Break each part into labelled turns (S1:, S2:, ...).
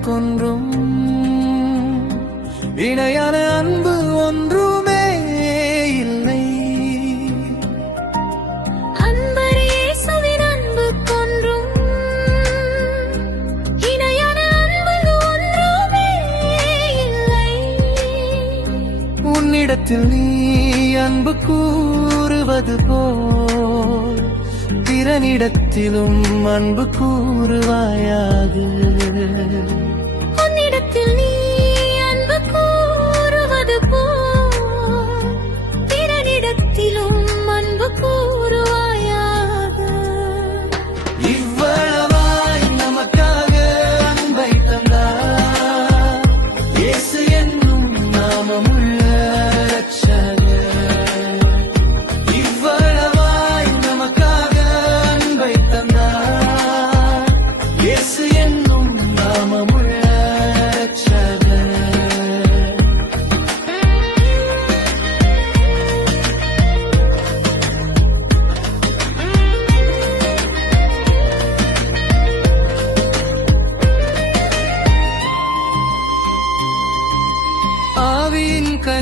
S1: கொன்றும். இணையான அன்பு ஒன்றுமே இல்லை.
S2: அன்பர் இயேசுவின் அன்பு கொன்றும். இணையான அன்பு ஒன்றுமே இல்லை.
S1: உன்னிடத்தில் நீ அன்பு கூறுவது போல். பிறனிடத்திலும் அன்பு கூறுவாயாது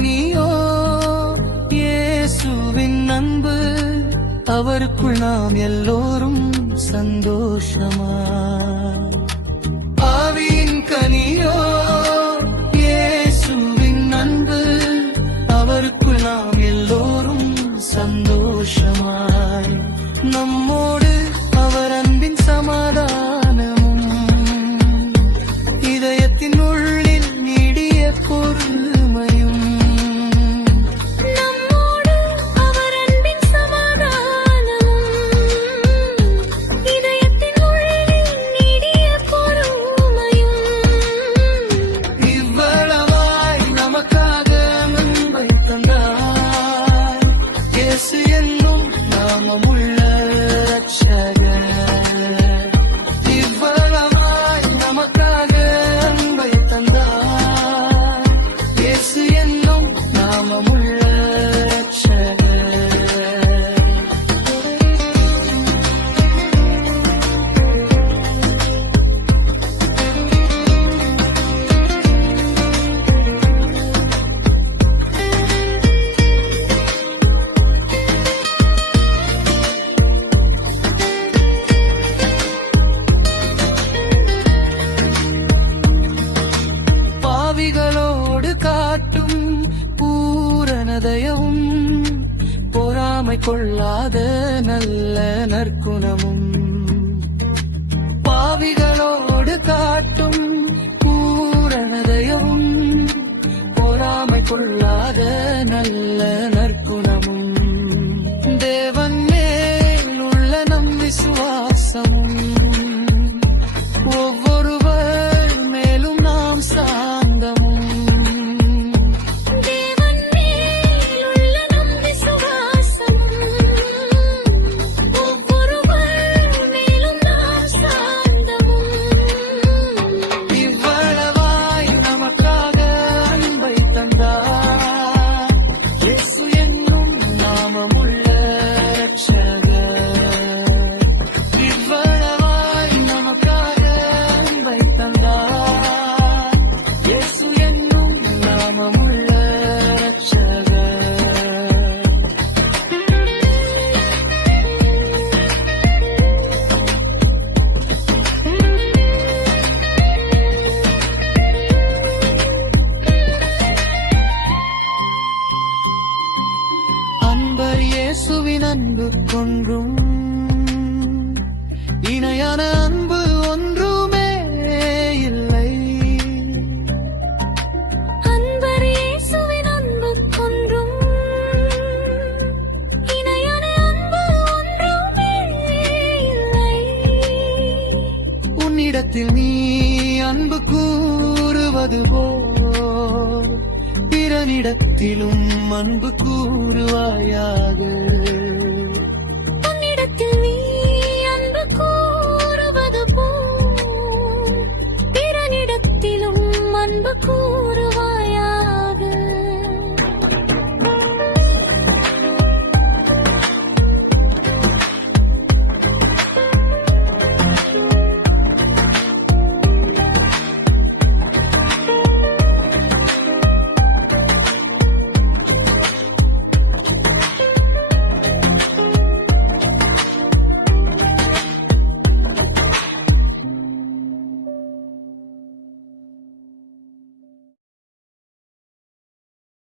S1: நீயோ இயேசுவின் அன்பு அவருக்குள் நாம் எல்லோரும் சந்தோஷமா? ஆவின் கனியோ பூரணதயவும் பொறாமை கொள்ளாத நல்ல நற்குணமும். பாவிகளோடு காட்டும் பூரணதயவும் பொறாமை கொள்ளாத நல்ல இயேசுவின் அன்பு கொன்றும் இணையான அன்பு ஒன்றுமே இல்லை.
S2: அன்பர் இயேசுவின் அன்பு கொன்றும் இணையான அன்பு ஒன்றுமே இல்லை.
S1: உன்னிடத்தில் நீ அன்பு கூறுவது போல் பிறனிடத்திலும் அன்பு கூறுவாயாக